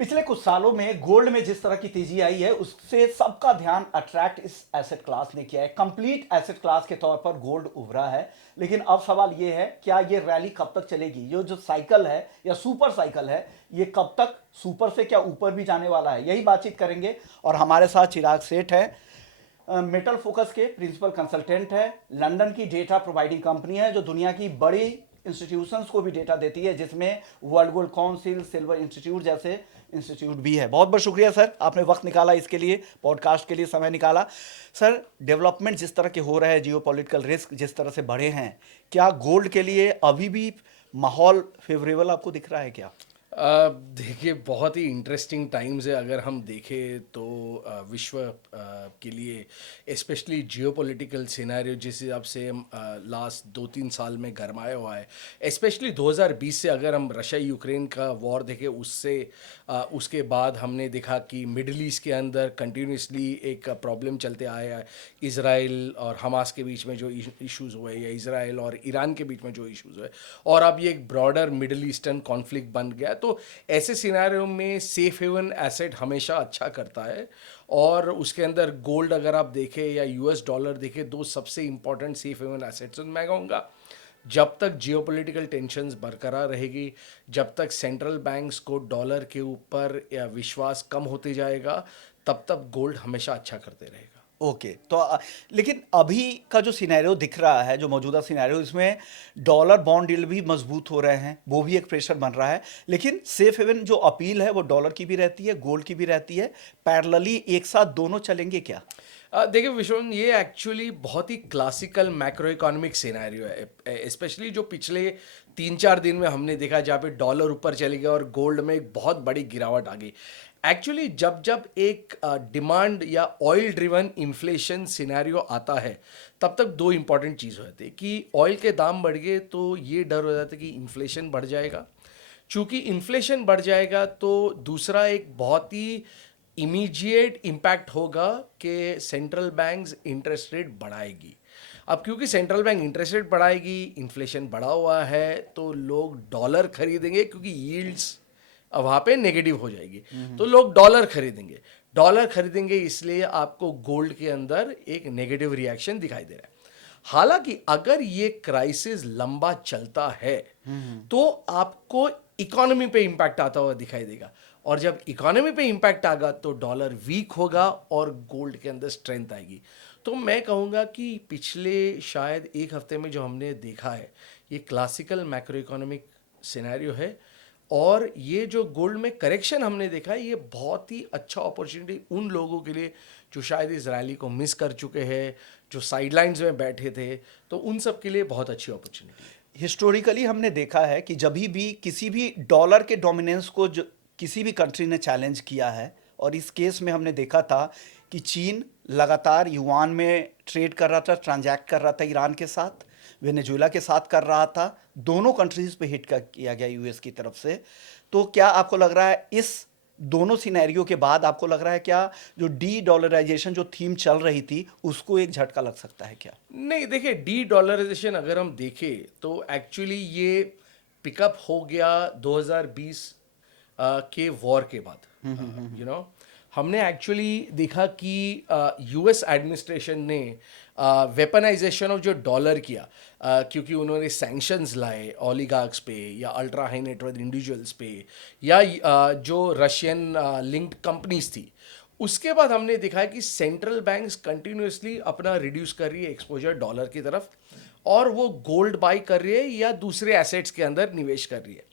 पिछले कुछ सालों में गोल्ड में जिस तरह की तेजी आई है उससे सबका ध्यान अट्रैक्ट इस एसेट क्लास ने किया है। कंप्लीट एसेट क्लास के तौर पर गोल्ड उभरा है। लेकिन अब सवाल ये है, क्या ये रैली कब तक चलेगी? ये जो साइकिल है या सुपर साइकिल है, ये कब तक सुपर से क्या ऊपर भी जाने वाला है, यही बातचीत करेंगे। और हमारे साथ चिराग सेठ है, मेटल फोकस के प्रिंसिपल कंसल्टेंट है। लंदन की डेटा प्रोवाइडिंग कंपनी है जो दुनिया की बड़ी इंस्टीट्यूशंस को भी डेटा देती है, जिसमें world gold council, silver institute जैसे इंस्टीट्यूट भी है। बहुत बहुत शुक्रिया सर, आपने वक्त निकाला इसके लिए, पॉडकास्ट के लिए समय निकाला। सर, डेवलपमेंट जिस तरह के हो रहे हैं, जियो पॉलिटिकल रिस्क जिस तरह से बढ़े हैं, क्या गोल्ड के लिए अभी भी माहौल फेवरेबल आपको दिख रहा है क्या? देखिए, बहुत ही इंटरेस्टिंग टाइम्स है। अगर हम देखें तो विश्व के लिए स्पेशली जियोपॉलिटिकल सिनेरियो जिस हिसाब से लास्ट 2-3 साल में गरमाया हुआ है, स्पेशली 2020 से अगर हम रशिया यूक्रेन का वॉर देखें, उससे उसके बाद हमने देखा कि मिडल ईस्ट के अंदर कंटिन्यूसली एक प्रॉब्लम चलते आया है। इज़राइल और हमास के बीच में जो इश्यूज़ हुए, या इज़राइल और ईरान के बीच में जो इश्यूज़ हुए, और अब ये एक ब्रॉडर मिडल ईस्टर्न कॉन्फ्लिक्ट बन गया। तो ऐसे सिनेरियो में सेफ हेवन एसेट हमेशा अच्छा करता है। और उसके अंदर गोल्ड अगर आप देखें या यूएस डॉलर देखें, दो सबसे इंपॉर्टेंट सेफ हेवन एसेट्स। मैं कहूँगा जब तक जियोपॉलिटिकल टेंशन्स बरकरार रहेगी, जब तक सेंट्रल बैंक्स को डॉलर के ऊपर या विश्वास कम होते जाएगा, तब तक गोल्ड हमेशा अच्छा करते रहेगा। ओके, तो लेकिन अभी का जो सिनेरियो दिख रहा है, जो मौजूदा सिनेरियो, इसमें डॉलर बॉन्ड यील्ड भी मजबूत हो रहे हैं, वो भी एक प्रेशर बन रहा है। लेकिन सेफ हेवन जो अपील है वो डॉलर की भी रहती है, गोल्ड की भी रहती है। पैरेलली एक साथ दोनों चलेंगे क्या? देखिए विश्वन, ये एक्चुअली बहुत ही क्लासिकल मैक्रो इकोनॉमिक सिनेरियो है। स्पेशली जो पिछले 3-4 दिन में हमने देखा, जहाँ पे डॉलर ऊपर चले गया और गोल्ड में एक बहुत बड़ी गिरावट आ गई। एक्चुअली जब जब एक डिमांड या ऑयल ड्रिवन इन्फ्लेशन सिनेरियो आता है, तब तक दो इंपॉर्टेंट चीज़ होती है कि ऑयल के दाम बढ़ गए तो ये डर हो जाता है कि इन्फ्लेशन बढ़ जाएगा। चूंकि इन्फ्लेशन बढ़ जाएगा तो दूसरा एक बहुत ही इमीडिएट इम्पैक्ट होगा कि सेंट्रल बैंक्स इंटरेस्ट रेट बढ़ाएगी। अब क्योंकि सेंट्रल बैंक इंटरेस्ट रेट बढ़ाएगी, इन्फ्लेशन बढ़ा हुआ है, तो लोग डॉलर खरीदेंगे क्योंकि यील्ड्स अब वहाँ पे नेगेटिव हो जाएगी। तो लोग डॉलर खरीदेंगे। डॉलर खरीदेंगे, इसलिए आपको गोल्ड के अंदर एक नेगेटिव रिएक्शन दिखाई दे रहा है। हालांकि अगर ये क्राइसिस लंबा चलता है तो आपको इकोनॉमी पे इंपैक्ट आता हुआ दिखाई देगा, और जब इकोनॉमी पे इंपैक्ट आएगा तो डॉलर वीक होगा और गोल्ड के अंदर स्ट्रेंथ आएगी। तो मैं कहूँगा कि पिछले शायद एक हफ्ते में जो हमने देखा है, ये क्लासिकल मैक्रो इकोनॉमिक सिनेरियो है। और ये जो गोल्ड में करेक्शन हमने देखा है, ये बहुत ही अच्छा अपॉर्चुनिटी उन लोगों के लिए जो शायद इस रैली को मिस कर चुके हैं, जो साइडलाइंस में बैठे थे, तो उन सब के लिए बहुत अच्छी अपॉर्चुनिटी है। हिस्टोरिकली हमने देखा है कि जब भी किसी भी डॉलर के डोमिनेंस को जो किसी भी कंट्री ने चैलेंज किया है, और इस केस में हमने देखा था कि चीन लगातार युआन में ट्रेड कर रहा था, ट्रांजैक्ट कर रहा था ईरान के साथ, वेनेजुएला के साथ कर रहा था। दोनों कंट्रीज पे हिट किया गया यूएस की तरफ से। तो क्या आपको लग रहा है इस दोनों सिनेरियो के बाद, आपको लग रहा है क्या जो डी डॉलराइजेशन जो थीम चल रही थी उसको एक झटका लग सकता है क्या? नहीं, देखिए, डी डॉलराइजेशन अगर हम देखें तो एक्चुअली ये पिकअप हो गया 2020 के वॉर के बाद। हमने एक्चुअली देखा कि यूएस एडमिनिस्ट्रेशन ने वेपनाइजेशन ऑफ जो डॉलर किया, क्योंकि उन्होंने सैंक्शंस लाए ओलिगार्क्स पे या अल्ट्रा हाई नेटवर्थ इंडिविजुअल्स पे, या जो रशियन लिंक्ड कंपनीज थी। उसके बाद हमने देखा है कि सेंट्रल बैंक्स कंटिन्यूसली अपना रिड्यूस कर रही है एक्सपोजर डॉलर की तरफ, और वो गोल्ड बाई कर रही है या दूसरे एसेट्स के अंदर निवेश कर रही है।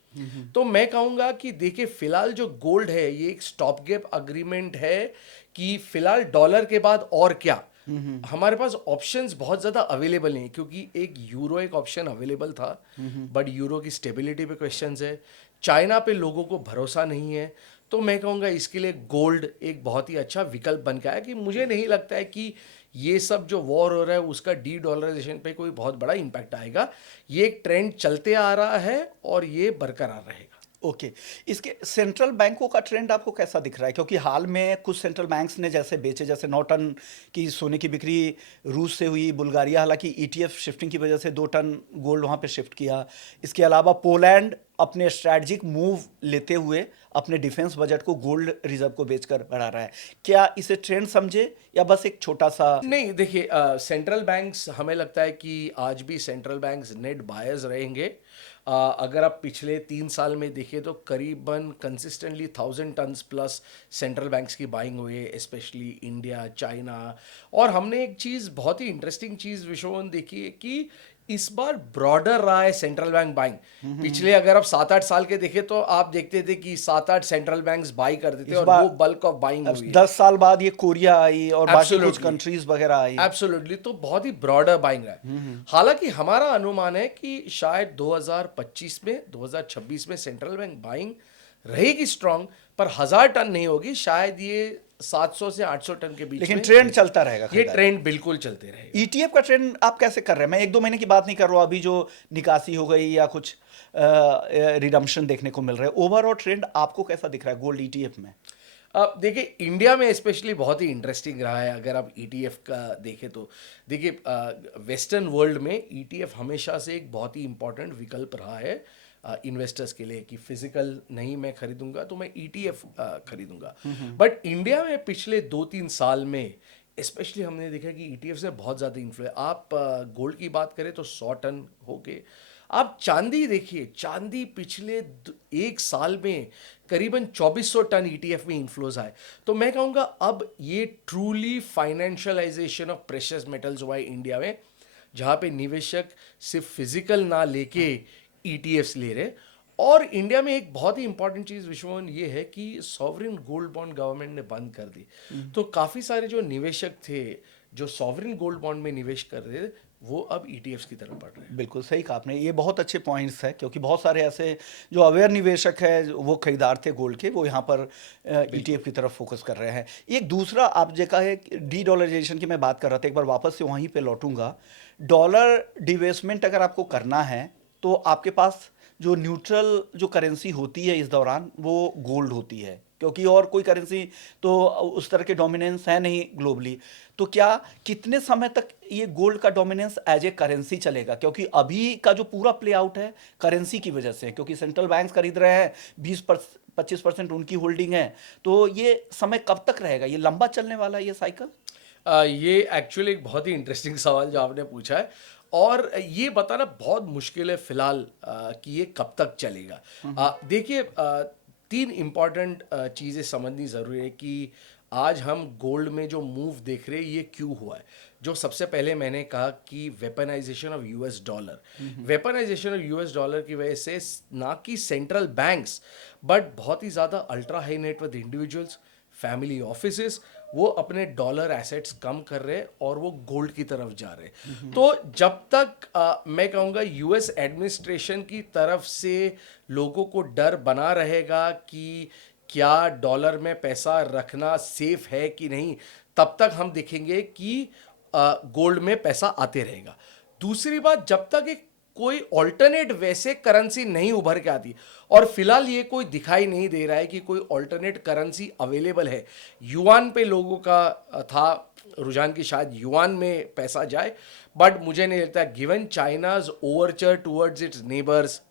तो मैं कहूँगा कि देखिए, फिलहाल जो गोल्ड है ये एक स्टॉप गैप अग्रीमेंट है कि फिलहाल डॉलर के बाद और क्या। हमारे पास ऑप्शंस बहुत ज़्यादा अवेलेबल नहीं, क्योंकि एक यूरो एक ऑप्शन अवेलेबल था, बट यूरो की स्टेबिलिटी पे क्वेश्चंस है, चाइना पे लोगों को भरोसा नहीं है। तो मैं कहूँगा इसके लिए गोल्ड एक बहुत ही अच्छा विकल्प बन गया है। कि मुझे नहीं लगता है कि ये सब जो वॉर हो रहा है उसका डी डॉलराइजेशन पे कोई बहुत बड़ा इंपैक्ट आएगा। ये एक ट्रेंड चलते आ रहा है और ये बरकरार रहेगा। ओके, इसके सेंट्रल बैंकों का ट्रेंड आपको कैसा दिख रहा है? क्योंकि हाल में कुछ सेंट्रल बैंक्स ने जैसे बेचे, जैसे 9 टन की सोने की बिक्री रूस से हुई, बुल्गारिया हालांकि ईटीएफ शिफ्टिंग की वजह से 2 टन गोल्ड वहाँ पे शिफ्ट किया। इसके अलावा पोलैंड अपने स्ट्रैटेजिक मूव लेते हुए अपने डिफेंस बजट को गोल्ड रिजर्व को बेचकर बढ़ा रहा है। क्या इसे ट्रेंड समझे या बस एक छोटा सा? नहीं, देखिए, सेंट्रल बैंक्स, हमें लगता है कि आज भी सेंट्रल बैंक्स नेट बायर्स रहेंगे। अगर आप पिछले 3 साल में देखें तो करीबन consistently 1000 tons plus central banks की बाइंग हुई है, स्पेशली इंडिया, चाइना। और हमने एक चीज़, बहुत ही इंटरेस्टिंग चीज़ विश्ववन देखी है कि इस बार ब्रॉडर रहा है सेंट्रल बैंक बाइंग। पिछले अगर आप 7-8 साल के देखें तो आप देखते थे कि 7-8 सेंट्रल बैंक्स बाई करते थे इस और बार वो बल्क ऑफ बाइंग हुई है। 10 साल बाद ये कोरिया आई और बाकी कुछ Absolutely. कंट्रीज वगैरह आई। एब्सोल्युटली, तो बहुत ही ब्रॉडर बाइंग रहा है। हालांकि हमारा अनुमान है कि शायद 2025 में, 2026 में सेंट्रल बैंक बाइंग रहेगी स्ट्रांग, पर 1000 टन नहीं होगी, शायद ये 700 से 800 टन के बीच लेकिन में ट्रेंड चलता रहेगा ये खरीदारी। ट्रेंड बिल्कुल चलते रहेगा। ईटीएफ का ट्रेंड आप कैसे कर रहे हैं? मैं 1-2 महीने की बात नहीं कर रहा हूँ, अभी जो निकासी हो गई या कुछ रिडम्पशन देखने को मिल रहा है, ओवरऑल ट्रेंड आपको कैसा दिख रहा है गोल्ड ईटीएफ में? अब देखिए, इंडिया में स्पेशली बहुत ही इंटरेस्टिंग रहा है। अगर आप ईटीएफ का देखें तो देखिए, वेस्टर्न वर्ल्ड में ईटीएफ हमेशा से एक बहुत ही इंपॉर्टेंट विकल्प रहा है इन्वेस्टर्स के लिए, कि फिजिकल नहीं मैं खरीदूंगा तो मैं ईटीएफ खरीदूंगा। बट इंडिया में पिछले 2-3 साल में स्पेशली हमने देखा कि ईटीएफ से बहुत ज़्यादा इन्फ्लुएंस। आप गोल्ड की बात करें तो 100 टन हो गए। आप चांदी देखिए, चांदी पिछले 1 साल में करीबन 2400 टन ईटीएफ में इन्फ्लोज आए। तो मैं कहूँगा अब ये truly financialisation of precious metals हुआ है इंडिया में, जहाँ पे निवेशक सिर्फ फिजिकल ना लेके ईटीएफ्स ले रहे। और इंडिया में एक बहुत ही इंपॉर्टेंट चीज़ विश्वमोहन ये है कि सॉवरिन गोल्ड बॉन्ड गवर्नमेंट ने बंद कर दी। तो काफ़ी सारे जो निवेशक थे जो सॉवरिन गोल्ड बॉन्ड में निवेश कर रहे थे, वो अब ईटीएफ्स की तरफ बढ़ रहे हैं। बिल्कुल सही कहा आपने, ये बहुत अच्छे पॉइंट्स है, क्योंकि बहुत सारे ऐसे जो अवेयर निवेशक है, वो खरीदार थे गोल्ड के, वो यहाँ पर ईटीएफ की तरफ फोकस कर रहे हैं। एक दूसरा आप जगह है, डी डॉलराइजेशन की मैं बात कर रहा था, एक बार वापस से वहीं पे लौटूंगा। डॉलर डिवेस्टमेंट अगर आपको करना है तो आपके पास जो न्यूट्रल जो करेंसी होती है इस दौरान, वो गोल्ड होती है, क्योंकि और कोई करेंसी तो उस तरह के डोमिनेंस है नहीं ग्लोबली। तो क्या कितने समय तक ये गोल्ड का डोमिनेंस एज ए करेंसी चलेगा? क्योंकि अभी का जो पूरा प्ले आउट है करेंसी की वजह से, क्योंकि सेंट्रल बैंक्स खरीद रहे हैं, 20-25% उनकी होल्डिंग है। तो ये समय कब तक रहेगा? ये लंबा चलने वाला है ये साइकिल? ये एक्चुअली एक बहुत ही इंटरेस्टिंग सवाल जो आपने पूछा है, और ये बताना बहुत मुश्किल है फिलहाल कि ये कब तक चलेगा। देखिए, 3 इम्पॉर्टेंट चीज़ें समझनी ज़रूरी है कि आज हम गोल्ड में जो मूव देख रहे हैं ये क्यों हुआ है। जो सबसे पहले मैंने कहा कि weaponisation of US dollar, weaponisation of US dollar की वजह से ना कि सेंट्रल बैंक्स बट बहुत ही ज़्यादा ultra high net worth individuals, family offices, वो अपने डॉलर एसेट्स कम कर रहे हैं और वो गोल्ड की तरफ जा रहे हैं। तो जब तक मैं कहूँगा यूएस एडमिनिस्ट्रेशन की तरफ से लोगों को डर बना रहेगा कि क्या डॉलर में पैसा रखना सेफ है कि नहीं, तब तक हम देखेंगे कि गोल्ड में पैसा आते रहेगा। दूसरी बात, जब तक एक कोई ऑल्टरनेट वैसे करेंसी नहीं उभर के आती, और फिलहाल ये कोई दिखाई नहीं दे रहा है कि कोई ऑल्टरनेट करेंसी अवेलेबल है। युआन पे लोगों का था रुझान कि शायद युआन में पैसा जाए, बट मुझे नहीं लगता, given China's Overture towards it's neighbours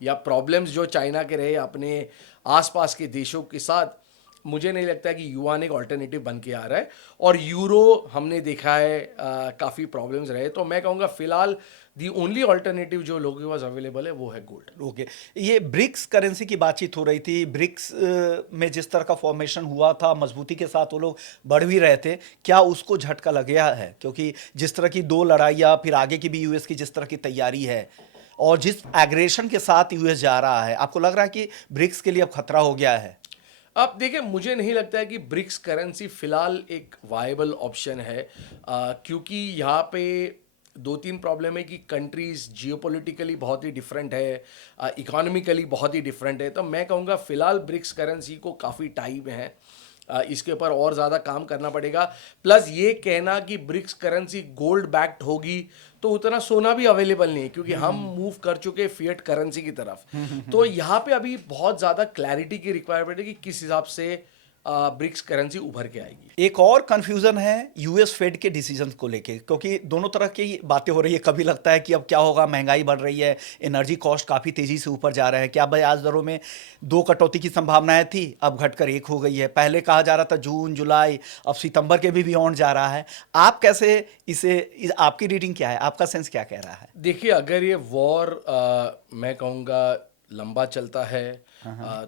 या प्रॉब्लम्स जो चाइना के रहे अपने आसपास के देशों के साथ, मुझे नहीं लगता है कि युआन एक ऑल्टरनेटिव बन के आ रहा है। और यूरो हमने देखा है काफ़ी प्रॉब्लम्स रहे। तो मैं कहूँगा फिलहाल दी ओनली ऑल्टरनेटिव जो लोगों के पास अवेलेबल है वो है गोल्ड। ओके, ये ब्रिक्स करेंसी की बातचीत हो रही थी, ब्रिक्स में जिस तरह का फॉर्मेशन हुआ था, मजबूती के साथ वो लोग बढ़ भी रहे थे, क्या उसको झटका लग गया है? क्योंकि जिस तरह की 2 लड़ाइयाँ, फिर आगे की भी यूएस की जिस तरह की तैयारी है और जिस एग्रेशन के साथ यूएस जा रहा है, आपको लग रहा है कि ब्रिक्स के लिए अब खतरा हो गया है? अब देखिए, मुझे नहीं लगता है कि ब्रिक्स करेंसी फिलहाल एक वायबल ऑप्शन है, क्योंकि यहाँ पे 2-3 प्रॉब्लम है कि कंट्रीज जियोपॉलिटिकली बहुत ही डिफरेंट है, इकोनॉमिकली बहुत ही डिफरेंट है। तो मैं कहूँगा फिलहाल ब्रिक्स करेंसी को काफ़ी टाइम है, इसके ऊपर और ज़्यादा काम करना पड़ेगा। प्लस ये कहना कि ब्रिक्स करेंसी गोल्ड बैक्ड होगी, तो उतना सोना भी अवेलेबल नहीं है, क्योंकि हम मूव कर चुके फिएट करेंसी की तरफ। तो यहाँ पे अभी बहुत ज़्यादा क्लैरिटी की रिक्वायरमेंट है कि किस हिसाब से ब्रिक्स करेंसी उभर के आएगी। एक और कंफ्यूजन है यूएस फेड के डिसीजन को लेके, क्योंकि दोनों तरह की बातें हो रही है। कभी लगता है कि अब क्या होगा, महंगाई बढ़ रही है, एनर्जी कॉस्ट काफ़ी तेज़ी से ऊपर जा रहा है, क्या ब्याज दरों में 2 कटौती की संभावनाएं थी, अब घटकर 1 हो गई है। पहले कहा जा रहा था जून जुलाई, अब सितंबर के भी बियॉन्ड जा रहा है। आप कैसे आपकी रीडिंग क्या है, आपका सेंस क्या कह रहा है? देखिए, अगर ये वॉर मैं कहूँगा लंबा चलता है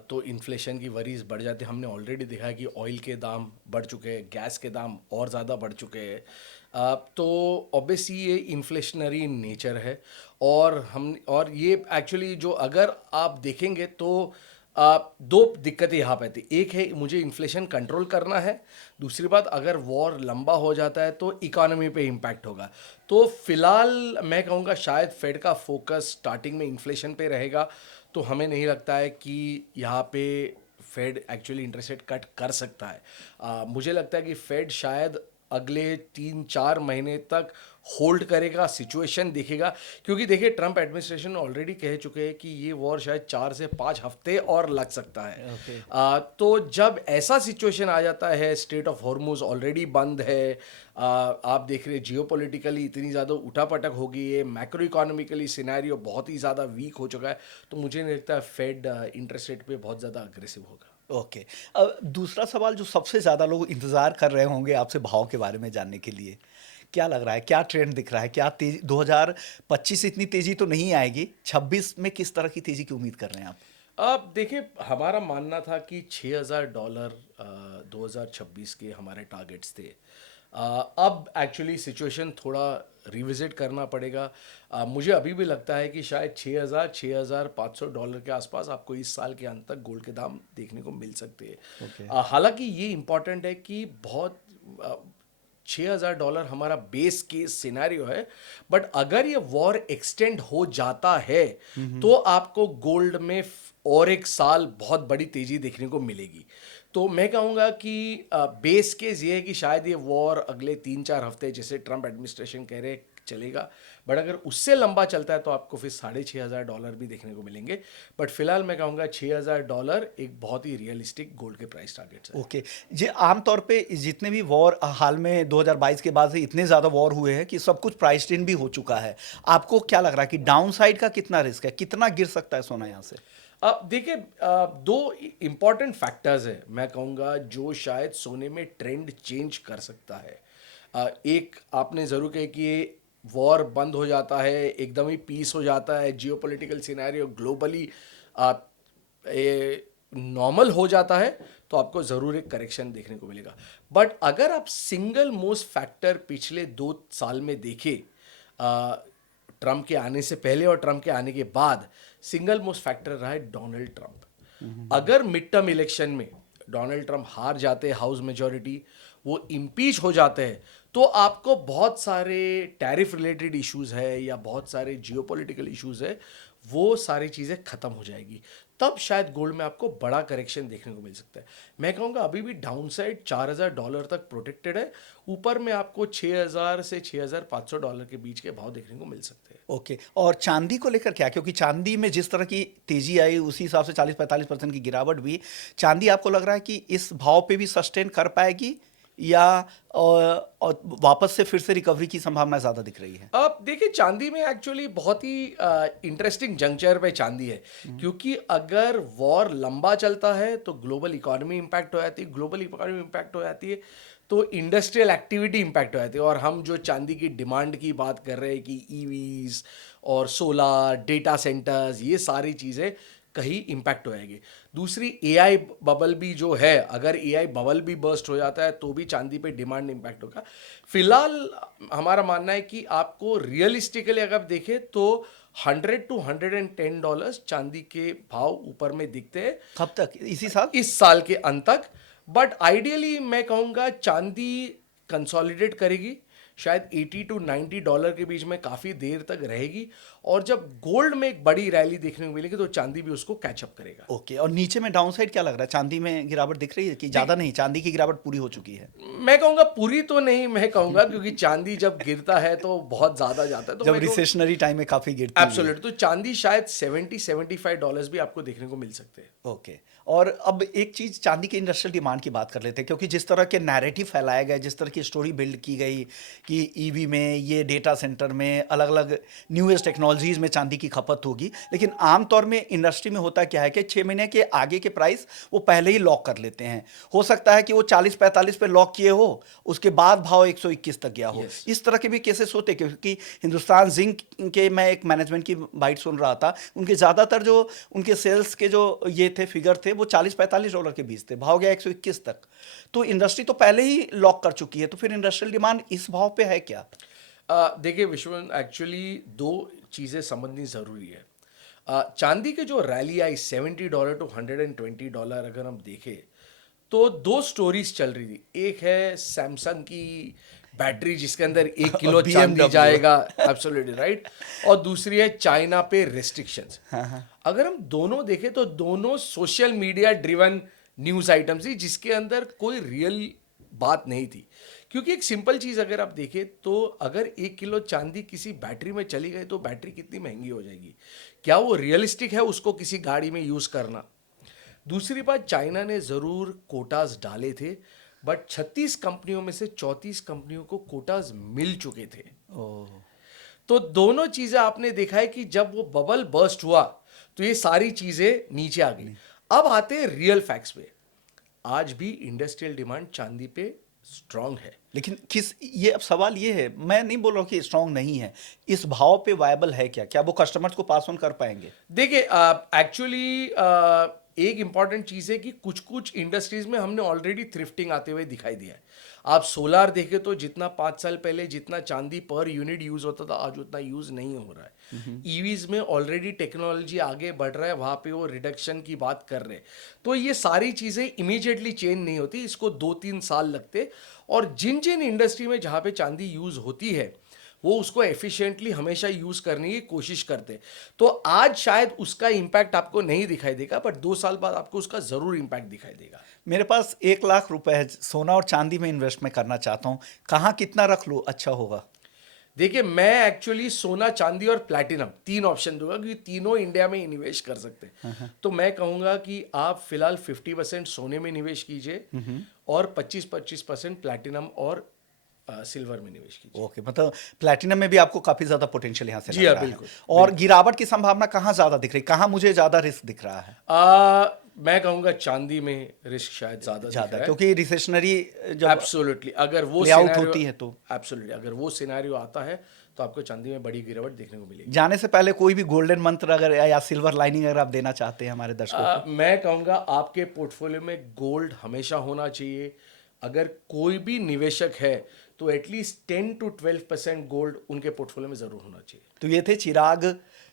तो इन्फ्लेशन की वरीज बढ़ जाती है। हमने ऑलरेडी देखा है कि ऑयल के दाम बढ़ चुके हैं, गैस के दाम और ज़्यादा बढ़ चुके हैं। तो ऑब्वियसली ये इन्फ्लेशनरी नेचर है। और ये एक्चुअली जो अगर आप देखेंगे तो दो दिक्कतें यहाँ पे आती। एक है मुझे इन्फ्लेशन कंट्रोल करना है, दूसरी बात अगर वॉर लंबा हो जाता है तो इकोनॉमी पे इम्पैक्ट होगा। तो फिलहाल मैं कहूँगा शायद फेड का फोकस स्टार्टिंग में इन्फ्लेशन पे रहेगा। तो हमें नहीं लगता है कि यहाँ पे Fed actually interest rate cut कर सकता है। मुझे लगता है कि फेड शायद अगले 3-4 महीने तक होल्ड करेगा, सिचुएशन देखेगा। क्योंकि देखिए, ट्रंप एडमिनिस्ट्रेशन ऑलरेडी कह चुके हैं कि ये वॉर शायद 4 से 5 हफ्ते और लग सकता है। तो जब ऐसा सिचुएशन आ जाता है, स्ट्रेट ऑफ हॉर्मुज ऑलरेडी बंद है, आप देख रहे हैं जियोपॉलिटिकली इतनी ज़्यादा उठापटक हो गई है, मैक्रो इकोनॉमिकली सिनेरियो बहुत ही ज़्यादा वीक हो चुका है, तो मुझे नहीं लगता है फेड इंटरेस्ट रेट पे बहुत ज़्यादा अग्रेसिव होगा। ओके। अब दूसरा सवाल जो सबसे ज़्यादा लोग इंतज़ार कर रहे होंगे आपसे भाव के बारे में जानने के लिए, क्या लग रहा है, क्या ट्रेंड दिख रहा है, क्या तेजी 2025 इतनी तेज़ी तो नहीं आएगी, 26 में किस तरह की तेज़ी की उम्मीद कर रहे हैं आप? अब देखिए, हमारा मानना था कि $6,000 2026 के हमारे टारगेट्स थे। अब एक्चुअली सिचुएशन थोड़ा रिविजिट करना पड़ेगा। मुझे अभी भी लगता है कि शायद $6,500 के आसपास आपको इस साल के अंत तक गोल्ड के दाम देखने को मिल सकते हैं। ओके। हालांकि ये इम्पॉर्टेंट है कि बहुत $6,000 हमारा बेस केस सिनेरियो है, बट अगर ये वॉर एक्सटेंड हो जाता है तो आपको गोल्ड में और एक साल बहुत बड़ी तेजी देखने को मिलेगी। तो मैं कहूँगा कि बेस केस ये है कि शायद ये वॉर अगले 3-4 हफ्ते, जैसे ट्रंप एडमिनिस्ट्रेशन कह रहे, चलेगा। बट अगर उससे लंबा चलता है तो आपको फिर $6,500 भी देखने को मिलेंगे। बट फिलहाल मैं कहूँगा $6,000 एक बहुत ही रियलिस्टिक गोल्ड के प्राइस टारगेट्स है। ओके। जी, आमतौर पे जितने भी वॉर हाल में 2022 के बाद से इतने ज़्यादा वॉर हुए हैं कि सब कुछ प्राइस्ड इन भी हो चुका है। आपको क्या लग रहा है कि डाउन साइड का कितना रिस्क है, कितना गिर सकता है सोना यहाँ से? अब देखिए, दो इम्पॉर्टेंट फैक्टर्स है मैं कहूँगा जो शायद सोने में ट्रेंड चेंज कर सकता है। एक आपने ज़रूर कहा कि ये वॉर बंद हो जाता है, एकदम ही पीस हो जाता है, जियोपॉलिटिकल सिनेरियो ग्लोबली नॉर्मल हो जाता है, तो आपको ज़रूर एक करेक्शन देखने को मिलेगा। बट अगर आप सिंगल मोस्ट फैक्टर पिछले 2 साल में देखें, ट्रंप के आने से पहले और ट्रंप के आने के बाद, सिंगल मोस्ट फैक्टर रहा है डोनाल्ड ट्रंप। अगर मिड टर्म इलेक्शन में डोनाल्ड ट्रंप हार जाते हैं हाउस मेजॉरिटी, वो इम्पीच हो जाते हैं, तो आपको बहुत सारे टैरिफ रिलेटेड इश्यूज है या बहुत सारे जियोपॉलिटिकल इश्यूज है, वो सारी चीज़ें ख़त्म हो जाएगी। तब शायद गोल्ड में आपको बड़ा करेक्शन देखने को मिल सकता है। मैं कहूँगा अभी भी डाउन साइड $4,000 तक प्रोटेक्टेड है, ऊपर में आपको 6,000 से $6,500 के बीच के भाव देखने को मिल सकते हैं। ओके। और चांदी को लेकर क्या, क्योंकि चांदी में जिस तरह की तेजी आई उसी हिसाब से 40-45% की गिरावट भी, चांदी आपको लग रहा है कि इस भाव पे भी सस्टेन कर पाएगी या और वापस से फिर से रिकवरी की संभावना ज़्यादा दिख रही है? अब देखिए, चांदी में एक्चुअली बहुत ही इंटरेस्टिंग जंक्चर पे चांदी है, क्योंकि अगर वॉर लंबा चलता है तो ग्लोबल इकोनॉमी इम्पैक्ट हो जाती है, ग्लोबल इकोनॉमी इम्पैक्ट हो जाती है तो इंडस्ट्रियल एक्टिविटी इम्पैक्ट हो जाती है। और हम जो चांदी की डिमांड की बात कर रहे हैं कि ईवीज और सोलार, डेटा सेंटर्स, ये सारी चीज़ें कहीं इम्पैक्ट हो जाएगी। दूसरी, एआई बबल भी जो है, अगर एआई बबल भी बर्स्ट हो जाता है तो भी चांदी पे डिमांड इम्पैक्ट होगा। फिलहाल हमारा मानना है कि आपको रियलिस्टिकली अगर देखें तो $100 to $110 चांदी के भाव ऊपर में दिखते हैं। कब तक, इसी साल? इस साल के अंत तक। बट आइडियली मैं कहूँगा चांदी कंसोलिडेट करेगी, शायद $80 to $90 के बीच में काफ़ी देर तक रहेगी। और जब गोल्ड में एक बड़ी रैली देखने को मिलेगी तो चांदी भी उसको कैचअप करेगा। ओके, और नीचे में डाउन साइड क्या लग रहा है? चांदी में गिरावट दिख रही है कि ज़्यादा नहीं, चांदी की गिरावट पूरी हो चुकी है? मैं कहूंगा पूरी तो नहीं, मैं कहूंगा क्योंकि चांदी जब गिरता है तो बहुत ज्यादा जाता है, तो जब मैं रिसेशनरी टाइम में काफ़ी गिरती है। एब्सोल्यूट, तो चांदी शायद 70-75 डॉलर्स भी आपको देखने को मिल सकते हैं। ओके, और अब एक चीज़ चांदी की इंडस्ट्रियल डिमांड की बात कर लेते हैं, क्योंकि जिस तरह के नैरेटिव फैलाए गए, जिस तरह की स्टोरी बिल्ड की गई कि ईवी में, ये डेटा सेंटर में, अलग अलग न्यू एज टेक्नोलॉजीज़ में चांदी की खपत होगी, लेकिन आमतौर में इंडस्ट्री में होता क्या है कि 6 महीने के आगे के प्राइस वो पहले ही लॉक कर लेते हैं। हो सकता है कि वो 40-45 पे लॉक किए हो, उसके बाद भाव 121 तक गया हो। Yes. इस तरह के भी केसेस होते, क्योंकि हिंदुस्तान जिंक के मैं एक मैनेजमेंट की बाइट सुन रहा था, उनके ज़्यादातर जो उनके सेल्स के जो ये थे फिगर थे वो 40-45 डॉलर के बीच थे, भाव गया 121 तक। तो इंडस्ट्री तो पहले ही लॉक कर चुकी है, तो फिर इंडस्ट्रियल डिमांड इस भाव पे है क्या? देखिए विश्वन, एक्चुअली दो चीज़ें समझनी ज़रूरी है। चांदी के जो रैली आई $70 टू $120, अगर हम देखें तो दो स्टोरीज चल रही थी। एक है सैमसंग की बैटरी जिसके अंदर 1 किलो चांदी BMW। जाएगा, एब्सोल्युटली राइट, और दूसरी है चाइना पे रेस्ट्रिक्शंस। अगर हम दोनों देखें तो दोनों social media driven news items थी जिसके अंदर कोई रियल बात नहीं थी। क्योंकि एक सिंपल चीज़ अगर आप देखें तो अगर 1 किलो चांदी किसी बैटरी में चली गई तो बैटरी कितनी महंगी हो जाएगी, क्या वो रियलिस्टिक है उसको किसी गाड़ी में यूज़ करना? दूसरी बात, चाइना ने ज़रूर कोटाज डाले थे, बट 36 कंपनियों में से 34 कंपनियों को कोटाज मिल चुके थे। ओह, तो दोनों चीज़ें आपने देखा है कि जब वो बबल बर्स्ट हुआ तो ये सारी चीज़ें नीचे आ गई। अब आते हैं रियल फैक्ट्स पे। आज भी इंडस्ट्रियल डिमांड चांदी पे स्ट्रांग है। लेकिन किस, ये अब सवाल ये है, मैं नहीं बोल रहा हूँ कि स्ट्रांग नहीं है, इस भाव पे वायबल है क्या? क्या वो कस्टमर्स को पास ऑन कर पाएंगे? देखिए एक्चुअली एक इंपॉर्टेंट चीज़ है कि कुछ कुछ इंडस्ट्रीज में हमने ऑलरेडी थ्रिफ्टिंग आते हुए दिखाई दिया है। आप सोलार देखें तो जितना 5 साल पहले जितना चांदी पर यूनिट यूज़ होता था आज उतना यूज़ नहीं हो रहा है। ईवीज में ऑलरेडी टेक्नोलॉजी आगे बढ़ रहा है, वहाँ पे वो रिडक्शन की बात कर रहे हैं। तो ये सारी चीज़ें इमीडिएटली चेंज नहीं होती, इसको 2-3 साल लगते। और जिन जिन इंडस्ट्री में जहाँ पे चांदी यूज़ होती है वो उसको एफिशिएंटली हमेशा यूज़ करने की कोशिश करते। तो आज शायद उसका इम्पैक्ट आपको नहीं दिखाई देगा, बट 2 साल बाद आपको उसका ज़रूर इम्पैक्ट दिखाई देगा। मेरे पास 1 लाख रुपए है, सोना और चांदी में इन्वेस्ट मैं करना चाहता हूँ, कहाँ कितना रख लूँ अच्छा होगा? देखिए मैं एक्चुअली सोना, चांदी और प्लैटिनम 3 ऑप्शन दूंगा क्योंकि तीनों इंडिया में निवेश कर सकते हैं। तो मैं कहूंगा कि आप फिलहाल 50% सोने में निवेश कीजिए और 25% प्लैटिनम और सिल्वर में निवेश कीजिए। ओके, मतलब प्लैटिनम में भी आपको काफी ज्यादा पोटेंशियल यहाँ से जी लग हाँ, रहा है। बिल्कुल, और गिरावट की संभावना कहाँ ज्यादा दिख रही, कहाँ मुझे ज्यादा रिस्क दिख रहा है? मैं कहूंगा चांदी में रिस्क शायद ज्यादा दिख ज्यादा, रहा है। क्योंकि रिसेशनरी जब एब्सोल्युटली, अगर वो प्ले आउट scenario- होती है तो एब्सोल्युटली अगर वो सिनेरियो आता है तो आपको चांदी में बड़ी गिरावट देखने को मिलेगी। जाने से पहले कोई भी गोल्डन मंत्र अगर या सिल्वर लाइनिंग अगर आप देना चाहते हैं हमारे दर्शकों को? मैं कहूँगा आपके पोर्टफोलियो में गोल्ड हमेशा होना चाहिए। अगर कोई भी निवेशक है तो एटलीस्ट 10 to 12% गोल्ड उनके पोर्टफोलियो में ज़रूर होना चाहिए। तो ये थे चिराग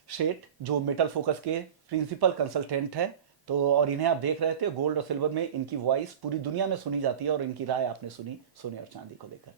शेठ, जो मेटल फोकस के प्रिंसिपल कंसल्टेंट है। तो और इन्हें आप देख रहे थे, गोल्ड और सिल्वर में इनकी वॉइस पूरी दुनिया में सुनी जाती है और इनकी राय आपने सुनी सोने और चांदी को लेकर।